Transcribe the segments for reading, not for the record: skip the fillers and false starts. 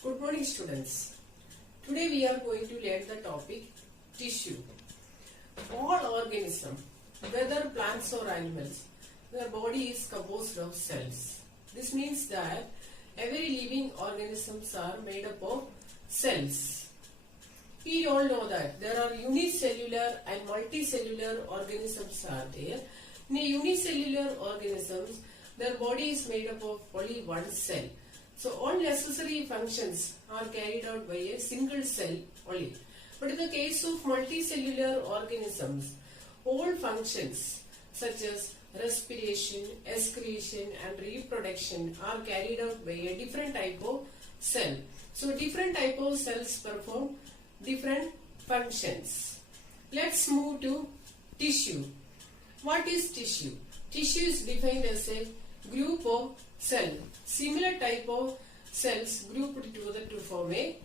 Good morning, students. Today we are going to learn the topic tissue. All organisms, whether plants or animals, their body is composed of cells. This means that every living organisms are made up of cells. We all know that there are unicellular and multicellular organisms are there. In a unicellular organisms, their body is made up of only one cell. So all necessary functions are carried out by a single cell only. But in the case of multicellular organisms, all functions such as respiration, excretion and reproduction are carried out by a different type of cell. So different type of cells perform different functions. Let's move to tissue. What is tissue? Tissue is defined as a group of cells, similar type of cells grouped together to form a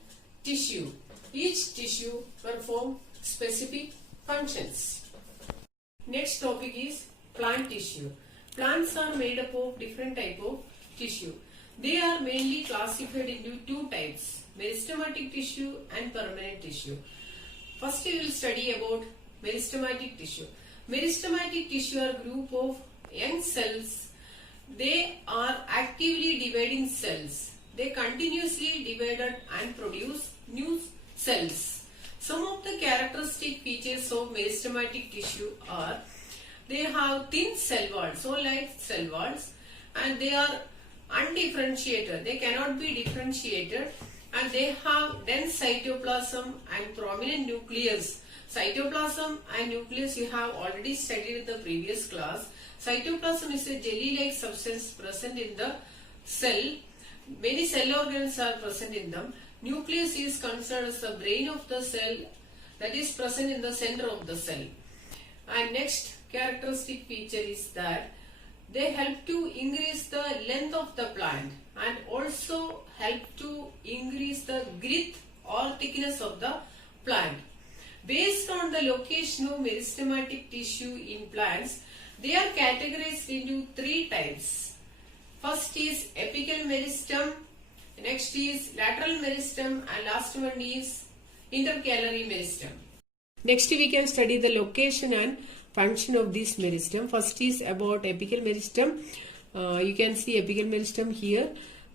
tissue. Each tissue perform specific functions. Next topic is plant tissue. Plants are made up of different type of tissue. They are mainly classified into two types, meristematic tissue and permanent tissue. First we will study about meristematic tissue. Meristematic tissue are group of young cells. They are actively dividing cells. They continuously divide and produce new cells. Some of the characteristic features of meristematic tissue are they have thin cell walls, so like cell walls, and they are undifferentiated. They cannot be differentiated, and they have dense cytoplasm and prominent nucleus. Cytoplasm and nucleus you have already studied in the previous class. Cytoplasm is a jelly-like substance present in the cell. Many cell organs are present in them. Nucleus is considered as the brain of the cell that is present in the center of the cell. And next characteristic feature is that they help to increase the length of the plant and also help to increase the girth or thickness of the plant. Based on the location of meristematic tissue in plants, they are categorized into three types. First is apical meristem, next is lateral meristem, and last one is intercalary meristem. Next we can study the location and function of this meristem. First is about apical meristem. You can see apical meristem here.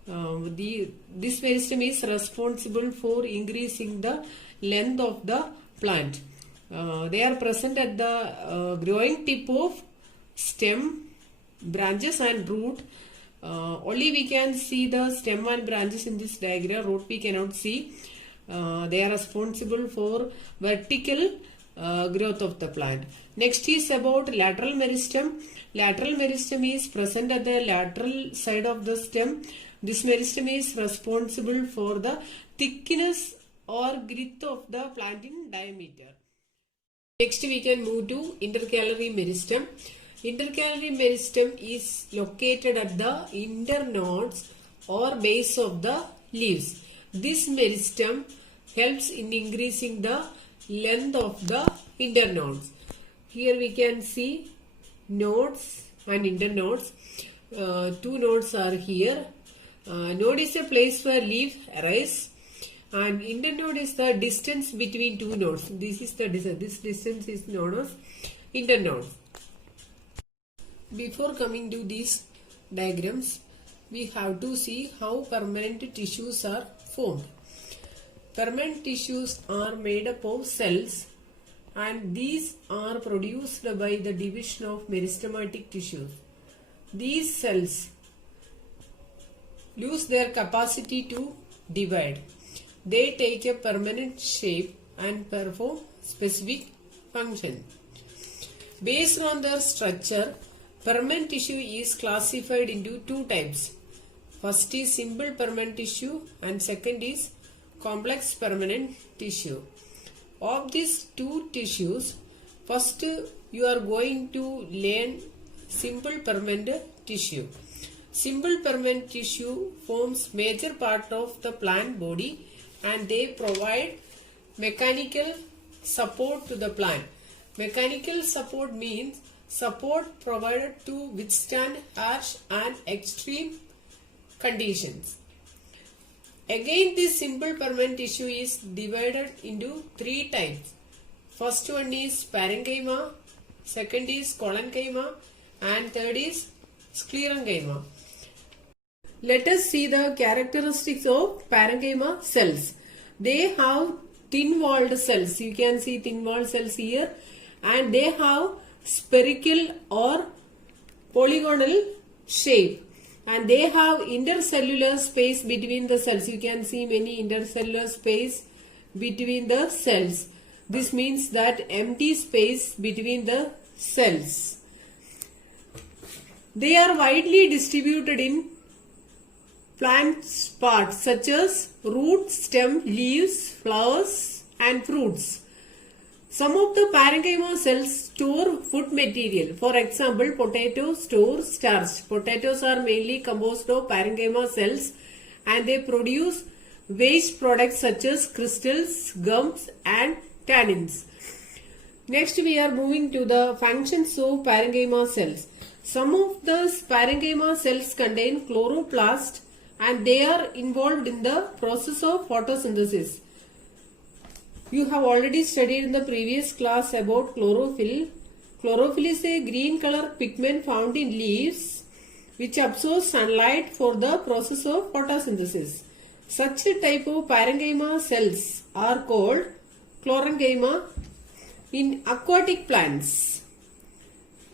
This meristem is responsible for increasing the length of the plant. They are present at the growing tip of stem, branches and root. Only we can see the stem and branches in this diagram. Root we cannot see. They are responsible for vertical growth of the plant. Next is about lateral meristem. Lateral meristem is present at the lateral side of the stem. This meristem is responsible for the thickness or girth of the plant in diameter. Next we can move to intercalary meristem. Intercalary meristem is located at the internodes or base of the leaves. This meristem helps in increasing the length of the internodes. Here we can see nodes and internodes. Two nodes are here. Node is a place where leaf arise, and internode is the distance between two nodes. This is the distance. This distance is known as internode. Before coming to these diagrams, we have to see how permanent tissues are formed. Permanent tissues are made up of cells, and these are produced by the division of meristematic tissues. These cells lose their capacity to divide. They take a permanent shape and perform specific function. Based on their structure, permanent tissue is classified into two types. First is simple permanent tissue and second is complex permanent tissue. Of these two tissues, first you are going to learn simple permanent tissue. Simple permanent tissue forms major part of the plant body and they provide mechanical support to the plant. Mechanical support means support provided to withstand harsh and extreme conditions. Again, this simple permanent tissue is divided into three types. First one is parenchyma, second is collenchyma, and third is sclerenchyma. Let us see the characteristics of parenchyma cells. They have thin-walled cells. You can see thin-walled cells here, and they have spherical or polygonal shape, and they have intercellular space between the cells. You can see many intercellular space between the cells. This means that empty space between the cells. They are widely distributed in plant parts such as root, stem, leaves, flowers and fruits. Some of the parenchyma cells store food material. For example, potatoes store starch. Potatoes are mainly composed of parenchyma cells, and they produce waste products such as crystals, gums and tannins. Next, we are moving to the functions of parenchyma cells. Some of the parenchyma cells contain chloroplast, and they are involved in the process of photosynthesis. You have already studied in the previous class about chlorophyll. Chlorophyll is a green color pigment found in leaves which absorbs sunlight for the process of photosynthesis. Such a type of parenchyma cells are called chlorenchyma in aquatic plants.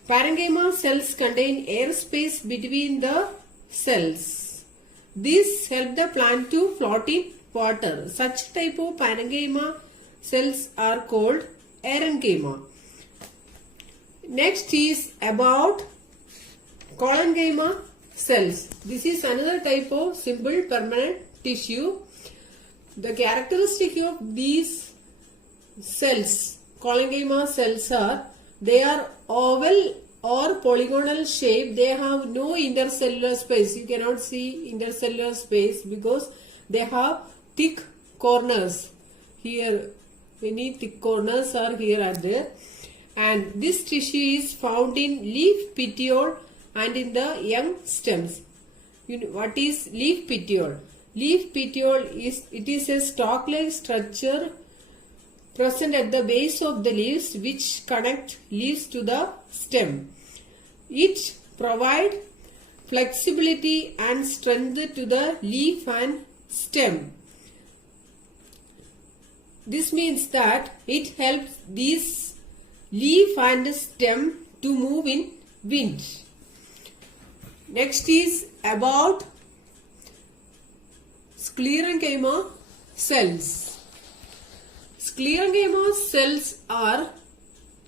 Parenchyma cells contain air space between the cells. This helps the plant to float in water. Such type of parenchyma cells are called aerenchyma. Next is about collenchyma cells. This is another type of simple permanent tissue. The characteristic of these cells, collenchyma cells, are they are oval or polygonal shape. They have no intercellular space. You cannot see intercellular space because they have thick corners. Here many thick corners are here and there, and this tissue is found in leaf petiole and in the young stems. What is leaf petiole? Leaf petiole is a stalk-like structure present at the base of the leaves which connect leaves to the stem. It provides flexibility and strength to the leaf and stem. This means that it helps these leaf and stem to move in wind. Next is about sclerenchyma cells. Sclerenchyma cells are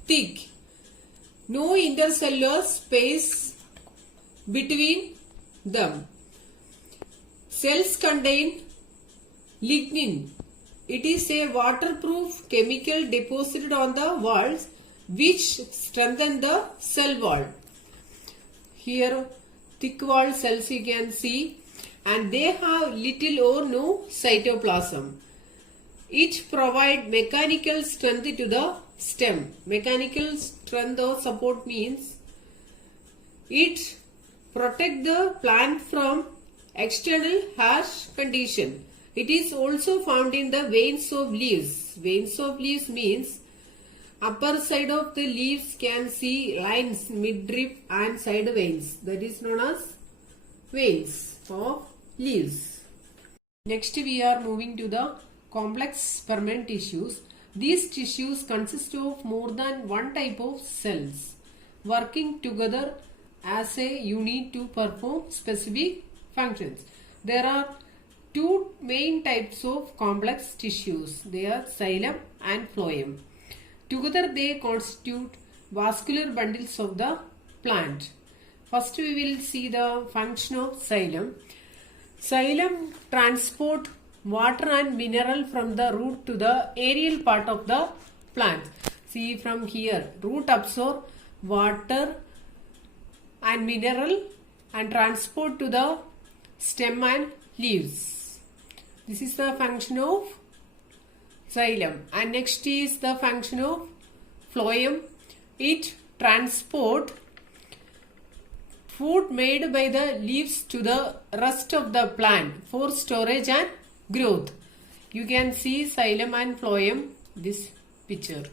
thick, no intercellular space between them. Cells contain lignin. It is a waterproof chemical deposited on the walls which strengthen the cell wall. Here thick wall cells you can see, and they have little or no cytoplasm. It provides mechanical strength to the stem. Mechanical strength or support means it protects the plant from external harsh condition. It is also found in the veins of leaves. Veins of leaves means upper side of the leaves can see lines, midrib and side veins. That is known as veins of leaves. Next we are moving to the complex permanent tissues. These tissues consist of more than one type of cells working together as a unit to perform specific functions. There are two main types of complex tissues. They are xylem and phloem. Together they constitute vascular bundles of the plant. First we will see the function of xylem. Xylem transport water and mineral from the root to the aerial part of the plant. See from here, root absorb water and mineral and transport to the stem and leaves. This is the function of xylem. And next is the function of phloem. It transport food made by the leaves to the rest of the plant for storage and growth. You can see xylem and phloem this picture.